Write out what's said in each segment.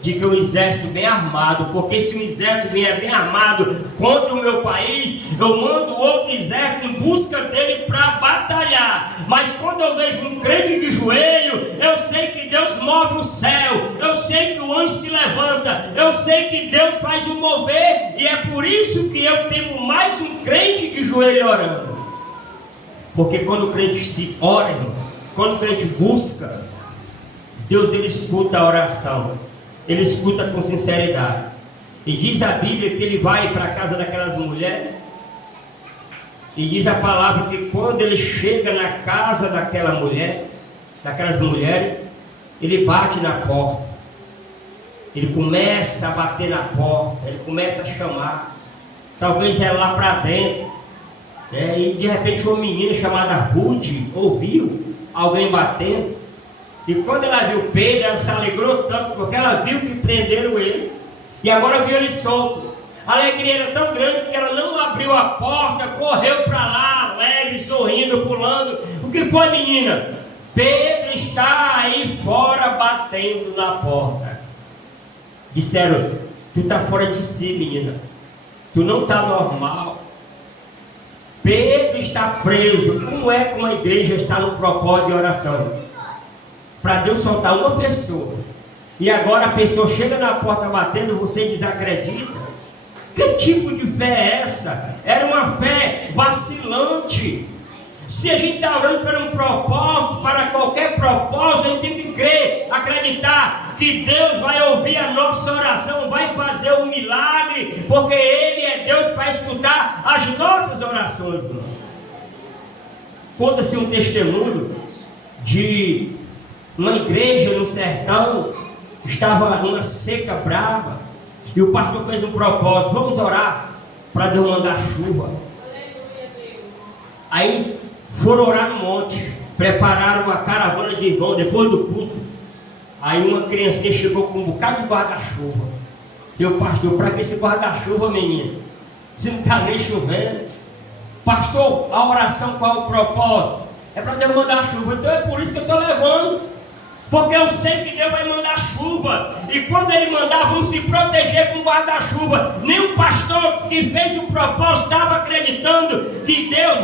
de que um exército bem armado, porque se um exército vier bem armado contra o meu país, eu mando outro exército em busca dele para batalhar. Mas quando eu vejo um crente de joelho, eu sei que Deus move o céu, eu sei que o anjo se levanta, eu sei que Deus faz o mover, e é por isso que eu tenho mais um crente de joelho orando. Porque quando o crente se ora, irmão, quando o crente busca, Deus ele escuta a oração, ele escuta com sinceridade. E diz a Bíblia que ele vai para a casa daquelas mulheres, e diz a palavra que quando ele chega na casa daquela mulher, daquelas mulheres, ele bate na porta, ele começa a bater na porta, ele começa a chamar, talvez é lá para dentro, e de repente uma menina chamada Ruth ouviu alguém batendo, e quando ela viu Pedro, ela se alegrou tanto, porque ela viu que prenderam ele, e agora viu ele solto. A alegria era tão grande que ela não abriu a porta, correu para lá, alegre, sorrindo, pulando. O que foi, menina? Pedro está aí fora batendo na porta. Disseram, tu está fora de si, menina, tu não está normal. Pedro está preso. Como é que uma igreja está no propósito de oração? Para Deus soltar uma pessoa, e agora a pessoa chega na porta batendo, você desacredita? Que tipo de fé é essa? Era uma fé vacilante. Se a gente está orando para um propósito, para qualquer propósito, a gente tem que crer, acreditar que Deus vai ouvir a nossa oração, vai fazer um milagre, porque Ele é Deus para escutar as nossas orações. Conta-se um testemunho de uma igreja no sertão, estava uma seca brava, e o pastor fez um propósito: vamos orar para Deus mandar chuva. Aí foram orar no monte, prepararam uma caravana de irmãos depois do culto. Aí uma criancinha chegou com um bocado de guarda-chuva. E o pastor, para que esse guarda-chuva, menina? Se não está nem chovendo. Pastor, a oração, qual é o propósito? É para Deus mandar chuva. Então é por isso que eu estou levando. Porque eu sei que Deus vai mandar chuva, e quando Ele mandar, vamos se proteger com guarda-chuva. Nenhum pastor que fez o propósito estava acreditando que Deus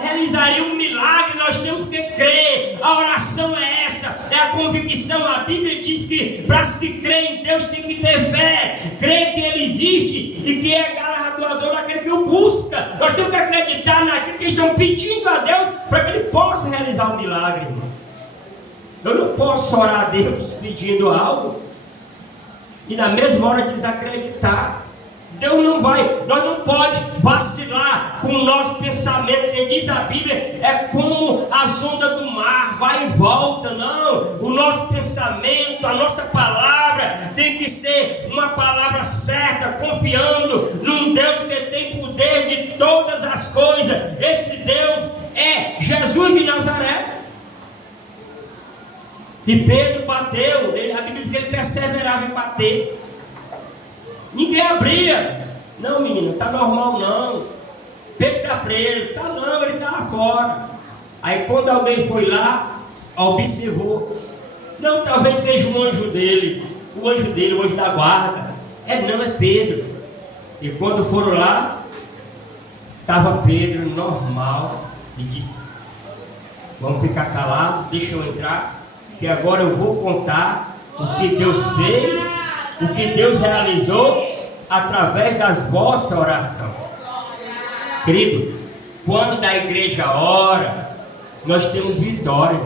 realizaria um milagre. Nós temos que crer. A oração é essa, é a convicção. A Bíblia diz que para se crer em Deus tem que ter fé, crer que Ele existe e que é galardoador daquele que o busca. Nós temos que acreditar naquilo que estão pedindo a Deus para que Ele possa realizar um milagre, irmão. Eu não posso orar a Deus pedindo algo e na mesma hora desacreditar. Deus não vai, nós não podemos vacilar com o nosso pensamento. Quem diz a Bíblia é como as ondas do mar, vai e volta. Não, o nosso pensamento, a nossa palavra tem que ser uma palavra certa, confiando num Deus que tem poder de todas as coisas. Esse Deus é Jesus de Nazaré. E Pedro bateu, a Bíblia diz que ele perseverava em bater. Ninguém abria. Não, menino, está normal não. Pedro está preso. Está não, ele está lá fora. Aí quando alguém foi lá, observou. Não, talvez seja um anjo dele. O anjo da guarda. Não, é Pedro. E quando foram lá, estava Pedro normal. E disse, vamos ficar calados, deixa eu entrar, que agora eu vou contar o que Deus fez, o que Deus realizou através das vossas orações. Querido, quando a igreja ora, nós temos vitória.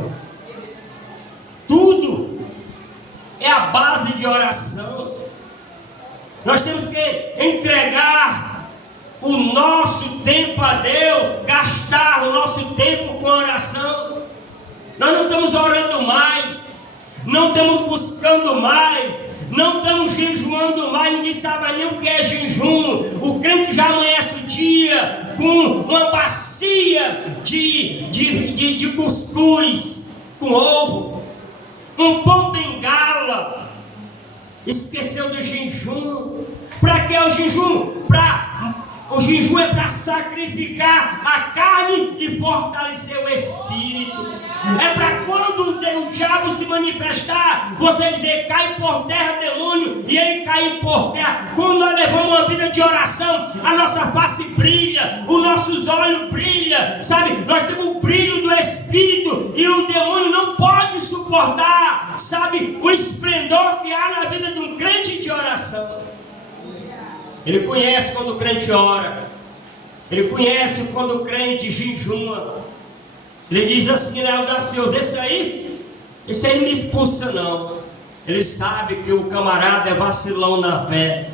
Tudo é a base de oração. Nós temos que entregar o nosso tempo a Deus, gastar o nosso tempo com oração. Nós não estamos orando mais, não estamos buscando mais, não estamos jejuando mais. Ninguém sabe nem o que é jejum. O crente já amanhece o dia com uma bacia de cuscuz com ovo, um pão bengala. Esqueceu do jejum. Para que é o jejum? O jejum é para sacrificar a carne e fortalecer o espírito. É para quando o diabo se manifestar, você dizer: cai por terra, demônio, e ele cair por terra. Quando nós levamos uma vida de oração, a nossa face brilha, os nossos olhos brilham, sabe? Nós temos o brilho do Espírito e o demônio não pode suportar, sabe? O esplendor que há na vida de um crente de oração. Ele conhece quando o crente ora, ele conhece quando o crente jejuma. Ele diz assim, ele é audacioso, esse aí não me expulsa não. Ele sabe que o camarada é vacilão na fé,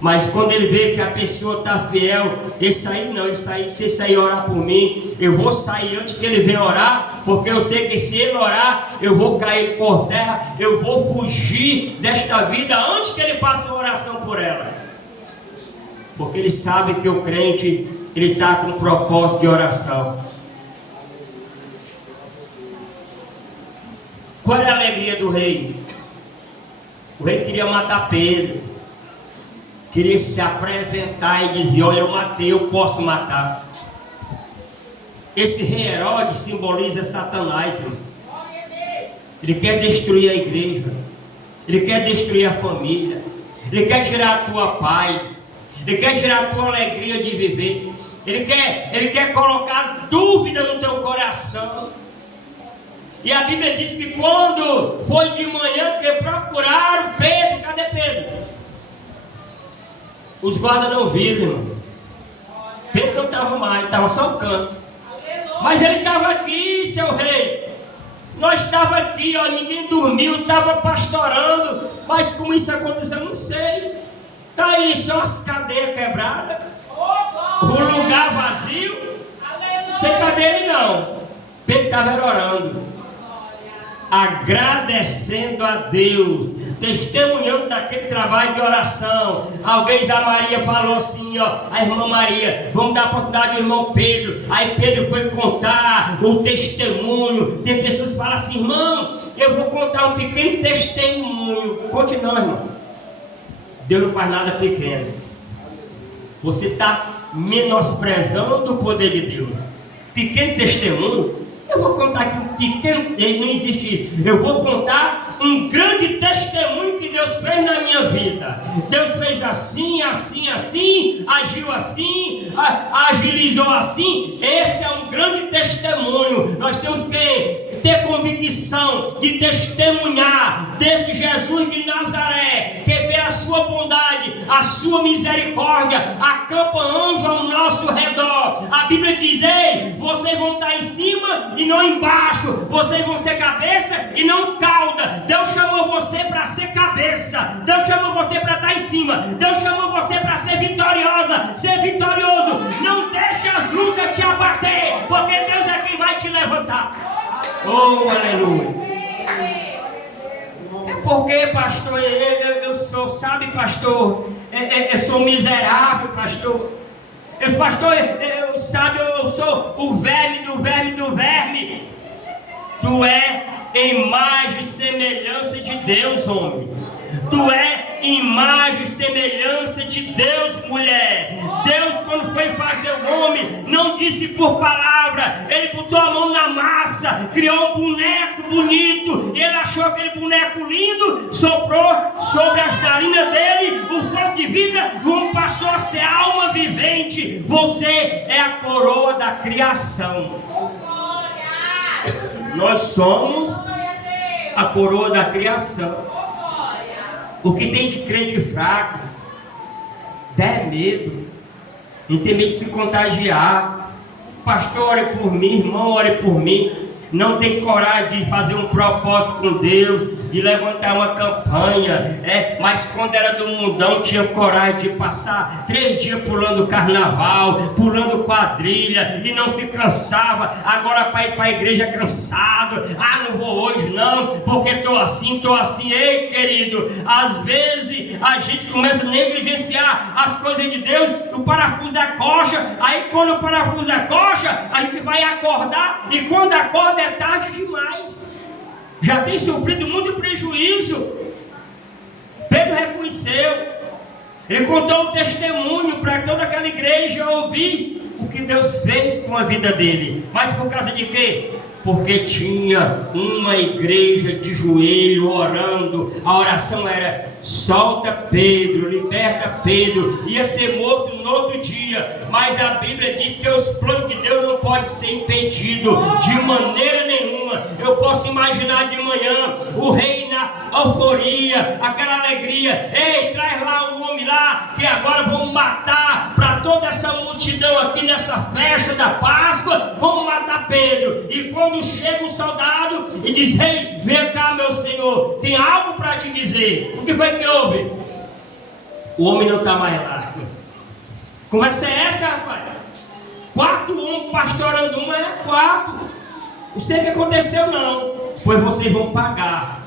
mas quando ele vê que a pessoa está fiel, esse aí não, se esse aí orar por mim, eu vou sair antes que ele venha orar, porque eu sei que se ele orar, eu vou cair por terra, eu vou fugir desta vida antes que ele passe a oração por ela. Porque ele sabe que o crente, ele está com um propósito de oração. Qual é a alegria do rei? O rei queria matar Pedro, queria se apresentar e dizer, olha, eu matei, eu posso matar. Esse rei Herodes simboliza Satanás, irmão. Ele quer destruir a igreja, ele quer destruir a família, ele quer tirar a tua paz, ele quer tirar a tua alegria de viver, ele quer colocar dúvida no teu coração. E a Bíblia diz que quando foi de manhã que procuraram Pedro, cadê Pedro? Os guardas não viram, irmão. Pedro não estava mais, estava só o canto. Mas ele estava aqui, seu rei. Nós estávamos aqui, ó, ninguém dormiu, estava pastorando. Mas como isso aconteceu, não sei. Está aí só as cadeias quebradas, o lugar vazio. Sem cadeia ele não. Pedro estava orando, agradecendo a Deus, testemunhando daquele trabalho de oração. Talvez a Maria falou assim, ó, a irmã Maria, vamos dar a oportunidade ao irmão Pedro. Aí Pedro foi contar o testemunho. Tem pessoas que falam assim, irmão, eu vou contar um pequeno testemunho. Continua, irmão. Deus não faz nada pequeno. Você está menosprezando o poder de Deus. Pequeno testemunho. Eu vou contar aqui um pequeno, não existe isso. Eu vou contar um grande testemunho que Deus fez na minha vida. Deus fez assim, assim, assim, agiu assim, agilizou assim. Esse é um grande testemunho. Nós temos que ter convicção de testemunhar desse Jesus de Nazaré, que vê a sua bondade, a sua misericórdia, acampa anjo ao nosso redor. A Bíblia diz, ei, vocês vão estar em cima e não embaixo, vocês vão ser cabeça e não cauda. Deus chamou você para ser cabeça, Deus chamou você para estar em cima, Deus chamou você para ser vitoriosa, ser vitorioso. Não deixe as lutas te abater, porque Deus é quem vai te levantar. Oh, aleluia. É porque, pastor, eu sou, sabe, pastor, eu sou miserável, pastor. Pastor, eu sou o verme do verme do verme. Tu é imagem e semelhança de Deus, homem. Tu é imagem e semelhança de Deus, mulher. Deus, quando foi fazer o homem, não disse por palavra. Ele botou a mão na massa, criou um boneco bonito. Ele achou aquele boneco lindo, soprou sobre as narinas dele o fogo de vida. O homem passou a ser alma vivente. Você é a coroa da criação. Nós somos a coroa da criação. O que tem de crente fraco dá medo, não tem medo de se contagiar. Pastor, ore por mim, irmão, ore por mim. Não tem coragem de fazer um propósito com Deus, de levantar uma campanha, mas quando era do mundão tinha coragem de passar 3 dias pulando carnaval, pulando quadrilha e não se cansava. Agora para ir para a igreja cansado, não vou hoje não, porque estou assim. Ei, querido, às vezes a gente começa a negligenciar as coisas de Deus, o parafuso acocha. Aí quando o parafuso acocha, a gente vai acordar, e quando acorda é tarde demais. Já tem sofrido muito prejuízo. Pedro reconheceu, ele contou o testemunho para toda aquela igreja ouvir o que Deus fez com a vida dele. Mas por causa de quê? Porque tinha uma igreja de joelho orando. A oração era: solta Pedro, liberta Pedro. Ia ser morto no outro dia, mas a Bíblia diz que os planos de Deus não podem ser impedidos de maneira nenhuma. Eu posso imaginar de manhã o rei na euforia, aquela alegria: ei, traz lá o homem lá, que agora vamos matar, para toda essa multidão aqui nessa festa da Páscoa, vamos matar Pedro. E quando chega o soldado e diz: ei, vem cá, meu senhor, tem algo para te dizer. O que foi que houve? O homem não está mais lá. Conversa é essa, rapaz? 4 homens pastorando uma, 4. Não sei o que aconteceu não. Pois vocês vão pagar.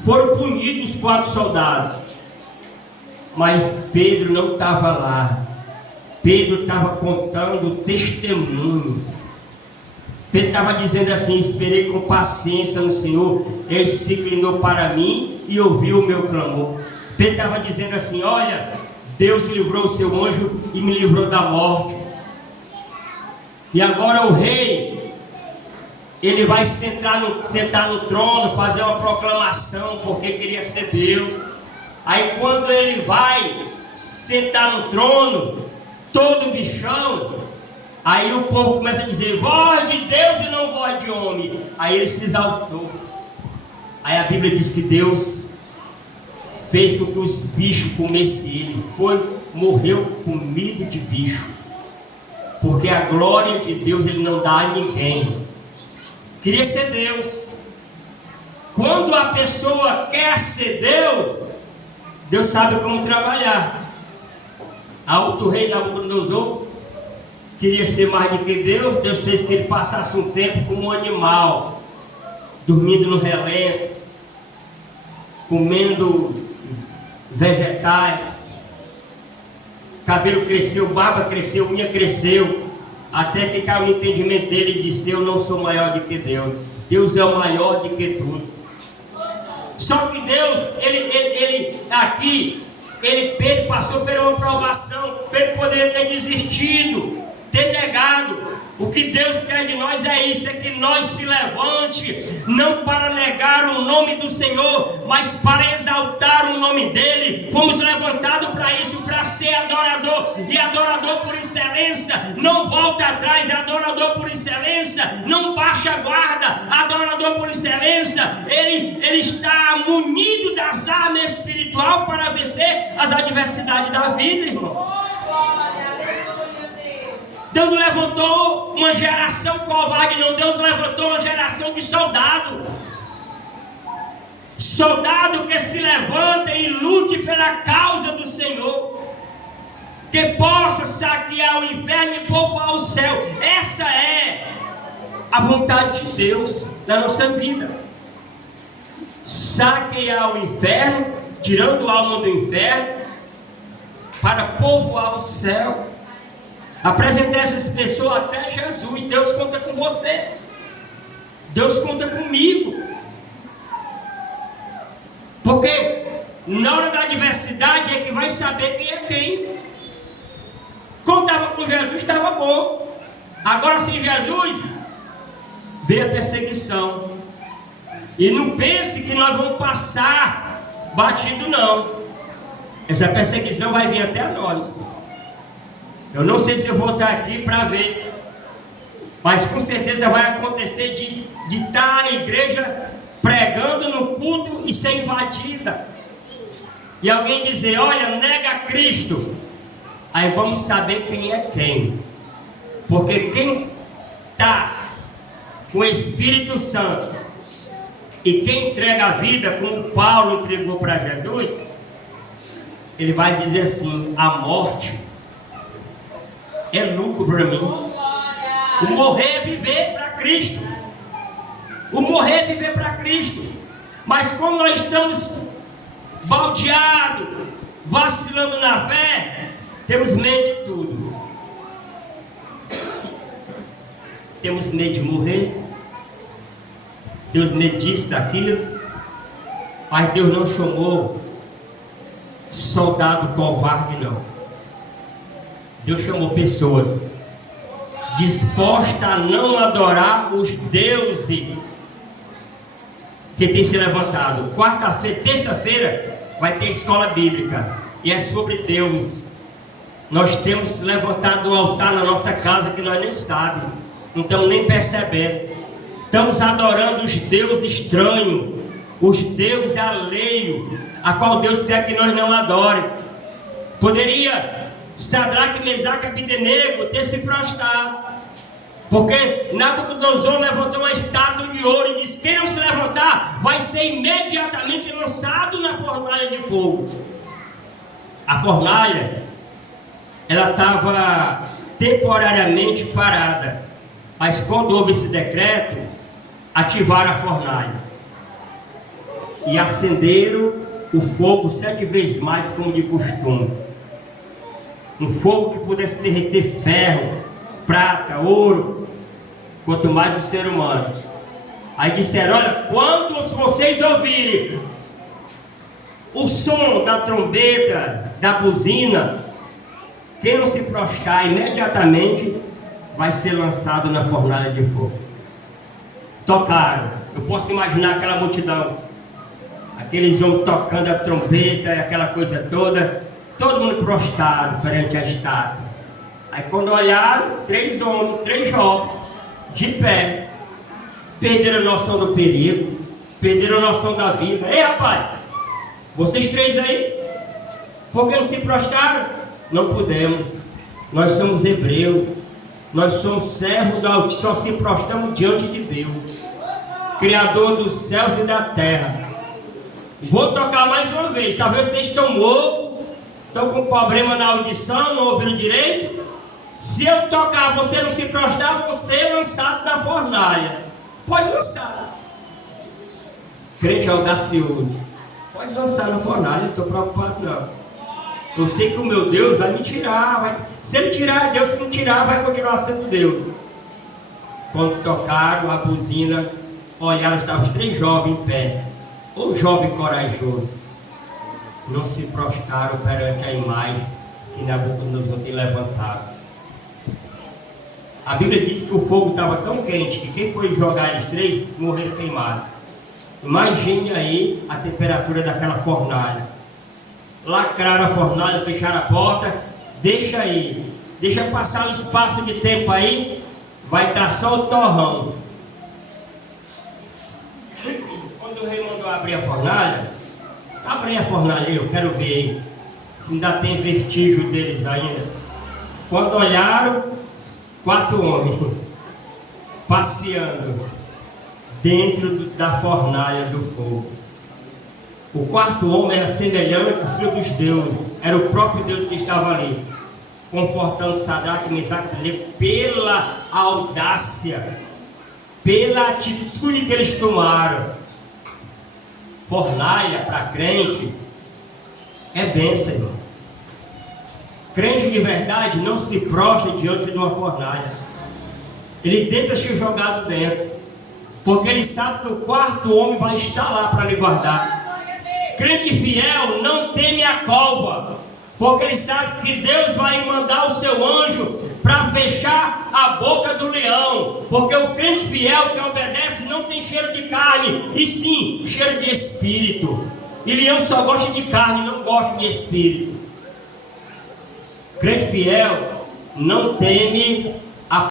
Foram punidos os 4 soldados. Mas Pedro não estava lá. Pedro estava contando o testemunho. Pedro estava dizendo assim: esperei com paciência no Senhor, Ele se inclinou para mim e ouviu o meu clamor. Pedro estava dizendo assim: olha, Deus livrou o seu anjo e me livrou da morte. E agora o rei, ele vai sentar no trono, fazer uma proclamação, porque queria ser Deus. Aí quando ele vai sentar no trono, todo bichão, aí o povo começa a dizer: voz de Deus e não voz de homem. Aí ele se exaltou. Aí a Bíblia diz que Deus fez com que os bichos comessem ele. Morreu comido de bicho. Porque a glória de Deus ele não dá a ninguém. Queria ser Deus. Quando a pessoa quer ser Deus, Deus sabe como trabalhar. O rei Nabucodonosor queria ser mais do que Deus. Deus fez que ele passasse um tempo como um animal, dormindo no relento, comendo vegetais. Cabelo cresceu, barba cresceu, unha cresceu, até que caiu no entendimento dele e disse: eu não sou maior do que Deus. Deus é o maior do que tudo. Só que Deus, Pedro passou por uma provação. Pedro poderia ter desistido, ter negado. O que Deus quer de nós é isso: é que nós se levante, não para negar o nome do Senhor, mas para exaltar o nome dEle. Fomos levantados para isso, para ser adorador. E adorador por excelência não volta atrás. Adorador por excelência não baixa a guarda. Adorador por excelência, ele está munido das armas espirituais para vencer as adversidades da vida, irmão. Deus não levantou uma geração covarde, não. Deus levantou uma geração de soldado. Soldado que se levanta e lute pela causa do Senhor. Que possa saquear o inferno e povoar o céu. Essa é a vontade de Deus na nossa vida. Saquear o inferno, tirando a alma do inferno, para povoar o céu. Apresentei essas pessoas até Jesus. Deus conta com você. Deus conta comigo. Porque na hora da adversidade é que vai saber quem é quem. Quando estava com Jesus estava bom. Agora sem Jesus veio a perseguição. E não pense que nós vamos passar batido, não. Essa perseguição vai vir até nós. Eu não sei se eu vou estar aqui para ver, mas com certeza vai acontecer de estar a igreja pregando no culto e ser invadida. E alguém dizer: olha, nega Cristo. Aí vamos saber quem é quem. Porque quem está com o Espírito Santo e quem entrega a vida, como Paulo entregou para Jesus, ele vai dizer assim: a morte é lucro para mim. O morrer é viver para Cristo. O morrer é viver para Cristo. Mas quando nós estamos baldeados, vacilando na fé, temos medo de tudo. Temos medo de morrer. Temos medo disso, daquilo. Mas Deus não chamou soldado covarde, não. Deus chamou pessoas disposta a não adorar os deuses que tem se levantado. Quarta-feira, terça-feira, vai ter escola bíblica, e é sobre Deus. Nós temos levantado um altar na nossa casa que nós nem sabemos, não estamos nem percebendo. Estamos adorando os deuses estranhos, os deuses alheios, a qual Deus quer que nós não adore. Poderia Sadraque, Mesaque e Abdenego ter se prostrado, porque Nabucodonosor levantou uma estátua de ouro e disse: quem não se levantar vai ser imediatamente lançado na fornalha de fogo. A fornalha, ela estava temporariamente parada, mas quando houve esse decreto, ativaram a fornalha e acenderam o fogo 7 vezes mais, como de costume. Um fogo que pudesse derreter ferro, prata, ouro, quanto mais o ser humano. Aí disseram: olha, quando vocês ouvirem o som da trombeta, da buzina, quem não se prostrar imediatamente vai ser lançado na fornalha de fogo. Tocaram. Eu posso imaginar aquela multidão, aqueles homens tocando a trombeta, aquela coisa toda, todo mundo prostrado perante a estátua. Aí quando olharam, 3 homens, 3 jovens, de pé, perderam a noção do perigo, perderam a noção da vida. Ei, rapaz, vocês 3 aí, por que não se prostraram? Não podemos, nós somos hebreus, nós somos servos do Altíssimo, só se prostramos diante de Deus, Criador dos céus e da terra. Vou tocar mais uma vez, talvez vocês estão mortos, estão com problema na audição, não ouviram direito. Se eu tocar, você não se prostrar, você é lançado na fornalha. Pode lançar. Crente audacioso, pode lançar na fornalha, não estou preocupado não. Eu sei que o meu Deus vai me tirar, se ele tirar é Deus, se não tirar vai continuar sendo Deus. Quando tocaram a buzina, olharam, estavam os 3 jovens em pé. O jovem corajoso, não se prostraram perante a imagem que Nabucodonosor tem levantado. A Bíblia diz que o fogo estava tão quente que quem foi jogar eles 3 morreram queimados. Imagine aí a temperatura daquela fornalha. Lacraram a fornalha, fecharam a porta, deixa aí, deixa passar um espaço de tempo aí, vai estar só o torrão. Quando o rei mandou abrir a fornalha, abre a fornalha aí, eu quero ver aí, se ainda tem vestígio deles ainda. Quando olharam, 4 homens passeando dentro da fornalha do fogo. O 4º homem era semelhante ao filho dos deuses, era o próprio Deus que estava ali, confortando Sadraque, Mesaque e Abdenego pela audácia, pela atitude que eles tomaram. Fornalha para crente é bênção, irmão. Crente de verdade não se prostra diante de uma fornalha. Ele deixa ser jogado dentro, porque ele sabe que o 4º homem vai estar lá para lhe guardar. Crente fiel não teme a cova, porque ele sabe que Deus vai mandar o seu anjo para fechar a boca do leão, porque o crente fiel que obedece não tem cheiro de carne, e sim cheiro de espírito. E leão só gosta de carne, não gosta de espírito. Crente fiel não teme